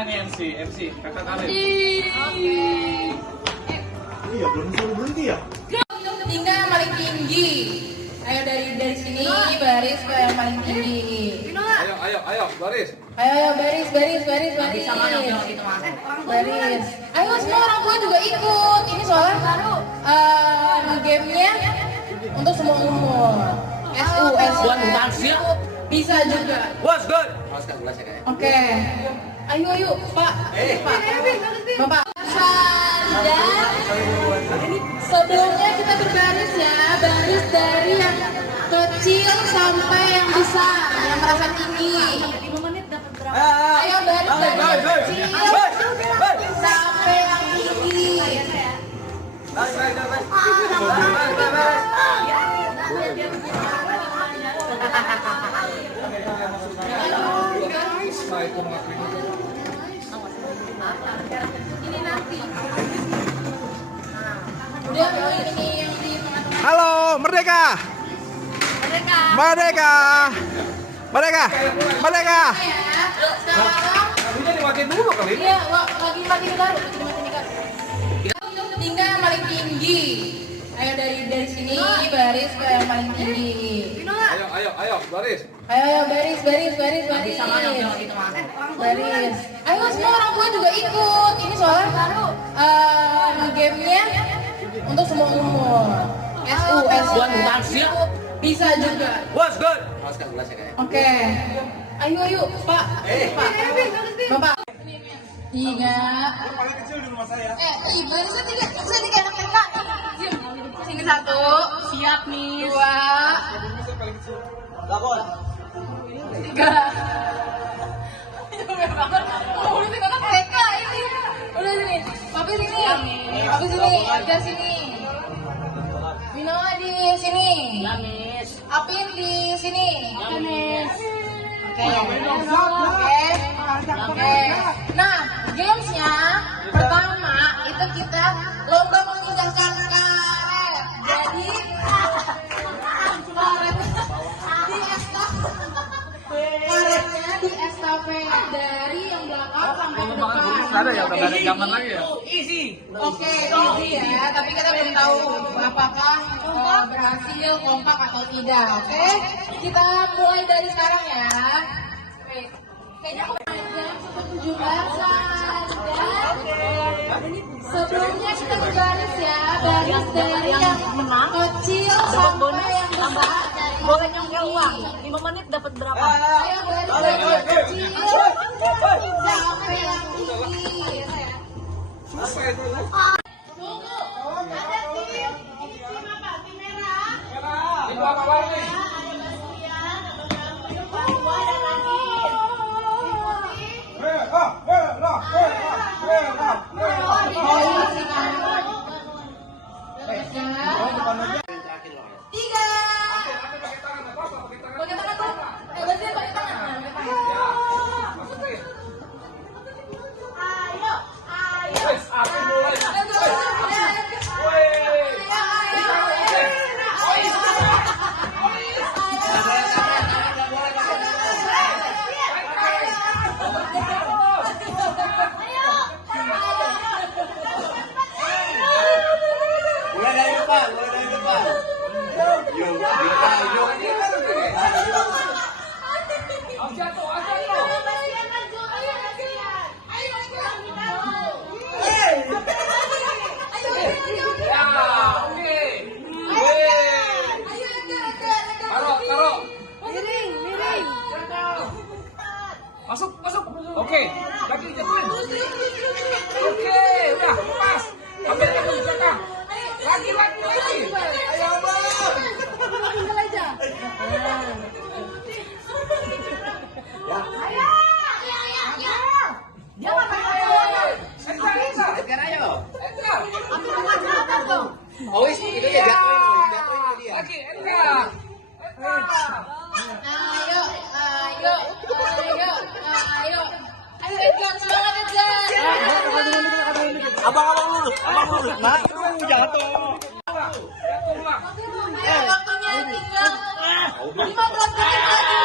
ini MC kakak kalian. Iya, belum suruh berhenti ya? Tinggal yang paling tinggi. Ayo dari sini baris ke yang paling tinggi. Ayo, baris. Ayo baris. Baris. Ayo semua orang tua juga ikut. Ini soalnya gamenya untuk semua umur. SU. Bisa juga. Was good. Oke. Ayo, Pak. Bapak. Dan sebelumnya kita berbaris ya, baris dari yang kecil sampai yang besar, yang merasa tinggi. 5 menit dapat berapa? Ayo baris dari yang kecil sampai yang tinggi. Ini nanti. Udah ini yang di tengah-tengah. Halo, Merdeka! Ya, sekarang Ini dimatiin dulu kali. iya, lagi mati baru. Tinggal yang paling tinggi. Ayo dari sini baris ke yang paling tinggi. Ayo, baris. Ayo baris. Baris. Ayo semua orang tua juga ikut. Ini soalnya gamenya untuk semua umur. SU. Bisa juga. Was good. Oke. Ayo, Pak. Bapak. 3. Paling kecil di rumah saya. Barisnya 3. Bisa 3 anak kita. Sini 1. Siap nih. 2. Indonesia paling kecil. Lakon. 3. Udah tinggal TK ini. Udah sini. Papi sini. Edgar sini. Minoa di sini. Apin di sini. Oke. Nah, gamesnya pertama itu kita lomba memindahkan karet. Jadi karetnya di estafet dari yang belakang sampai ke depan. Ada ya, udah ada zaman lagi ya. Oke, easy ya. Tapi kita belum tahu apakah berhasil kompak atau tidak. Oke, kita mulai dari sekarang ya. Oke, kayaknya aku jam 17 dan sebelumnya kita berbaris ya, baris dari yang kecil sampai yang besar. Boleh nyongkel uang. 5 menit dapat berapa? Ayo baris dari yang kecil sampai yang tinggi. Tunggu, ada tim apa? Tim merah. Itu apa lagi? Masuk. Oke, lagi jatuhin. Oke, udah pas. Ambil lagi di belakang. Lagi. Ayo, Bang. Tinggal aja. Edgar, ayo. Oh, itu ya jatuhin dia. Lagi, Edgar. Ayo Edgar, semangat Edgar. Abang lurus. Nah, itu yang jatuh. Waktunya tinggal 15 menit lagi.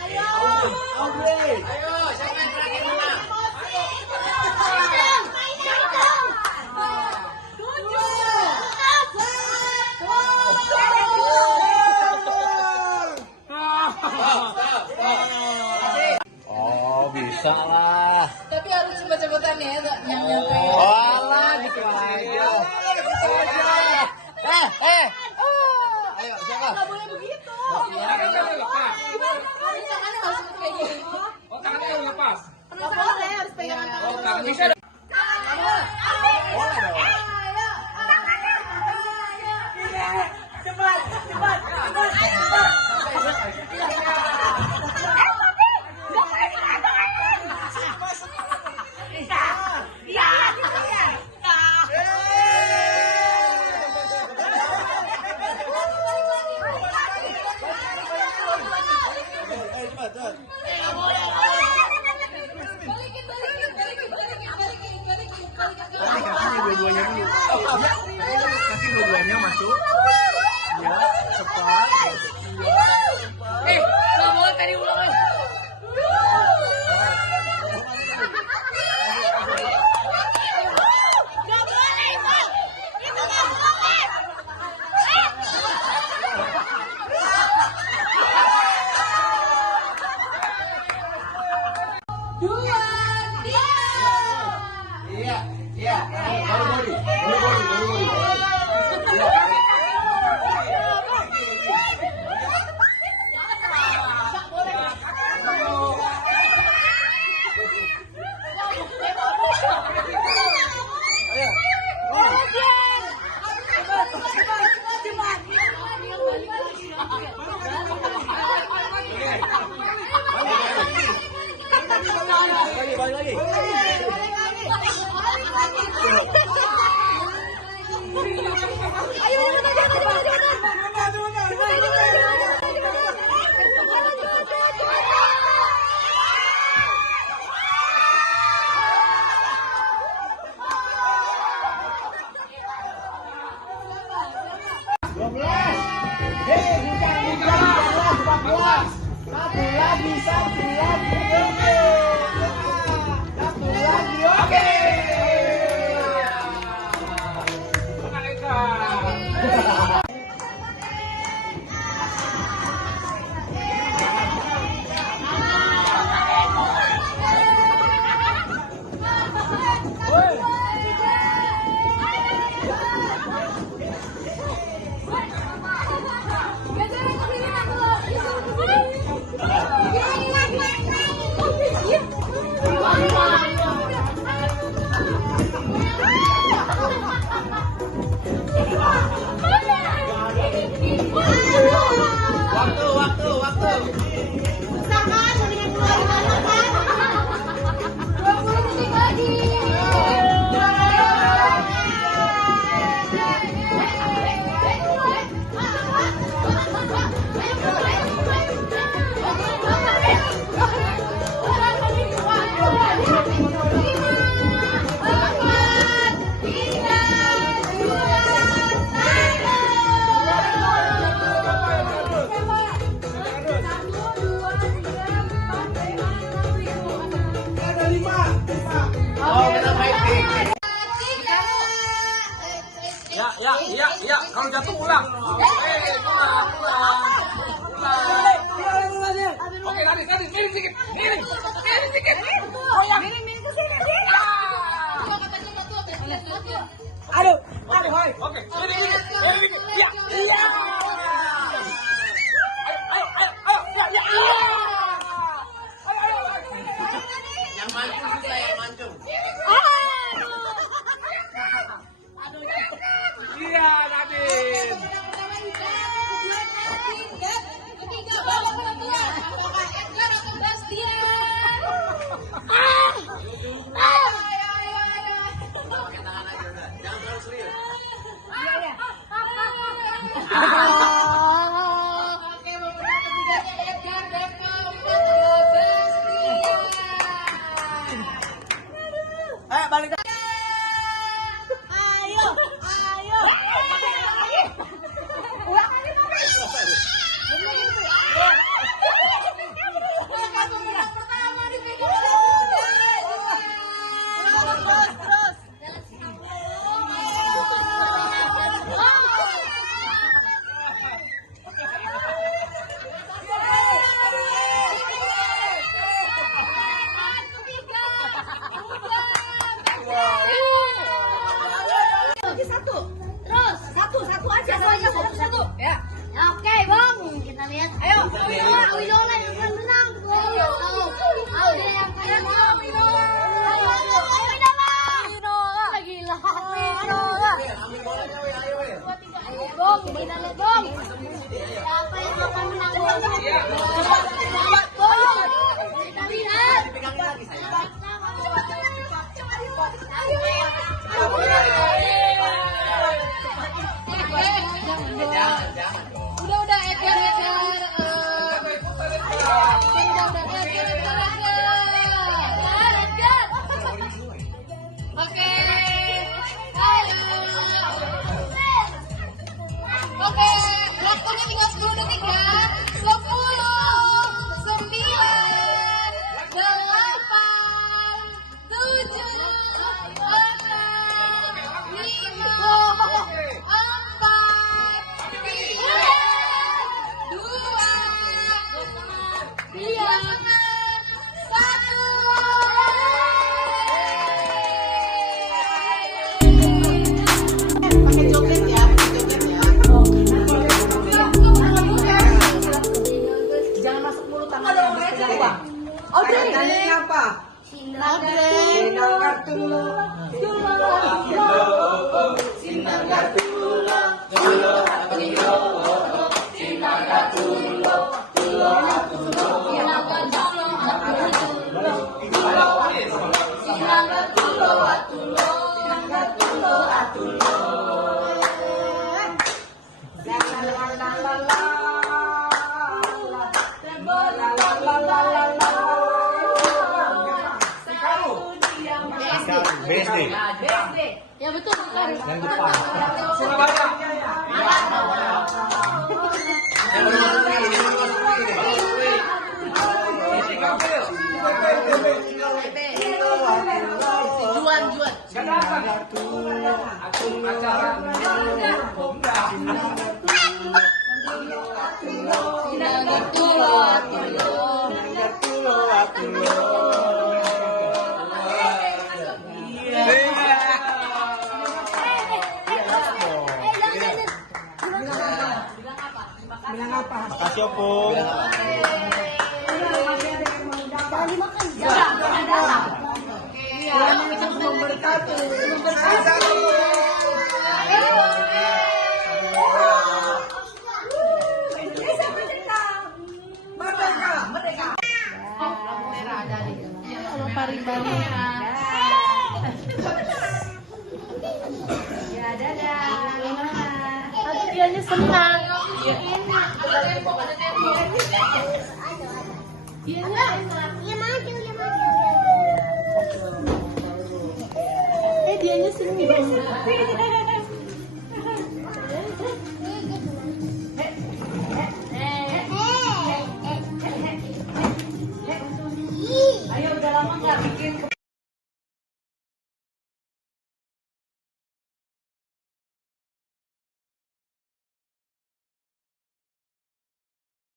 Ayo. Bisa lah. Tapi harus cepet-cepetan ya, nyampe. Walah, gitu aja. Ayo, siapa? Nggak boleh begitu. Tangannya lepas. Tangannya harus kayak gini. Oh, tangannya lepas. Nggak boleh, harus pegangan tangan. Oh, tangan bisa. Boleh dong. Kasih dua-duanya masuk. Ya, cepat. Nggak boleh tadi ulang. Iya, iya. Baru body. Baru body. Balik lagi. Ya, kalau jatuh ulang. Ulang. Oke, lari, miring sedikit. Miring sedikit. Goyang. Miring ke sini. Aduh, hai. Oke, miring. Ya. Ayo. Yang mancung bisa yang mancung. Iya, Nadine. Pakai tangan aja udah. Jangan terlalu serius. Oke, pemenang ketiganya Edgar dan Paula Balik. Widola yang akan menang. Aude yang akan menang. Widola. Gila. Widola. Ambil bolanya, weh. Ayo, weh. Bong, kita lihat Bong. Siapa yang akan menang? Bong. Kita lihat. Pegangin lagi, sayang. Jangan. Udah Edgar. Oke. Ayo. Oke, waktunya tinggal 10 detik ya. 10, 9, 8, 7, 6, 5, 4, 3, 2, 1. Pakai joget ya, Jangan masuk mulut tangan. Tanya apa? Sinar kartulo. BSD. Ya betul. Yang depan. Surabaya. Yang baru masuk ini, yang baru masuk ini. Ini ngambil. Juan. Akun acara. Bilang apa? Makasih Opung. Jangan dimakan. Tuhan Yesus memberkati. Merdeka. Lampu merah ada di. Pari-pari. Ya, dadah. Aduh, dianya senang. Dianya senang. Ayo udah lama nggak bikin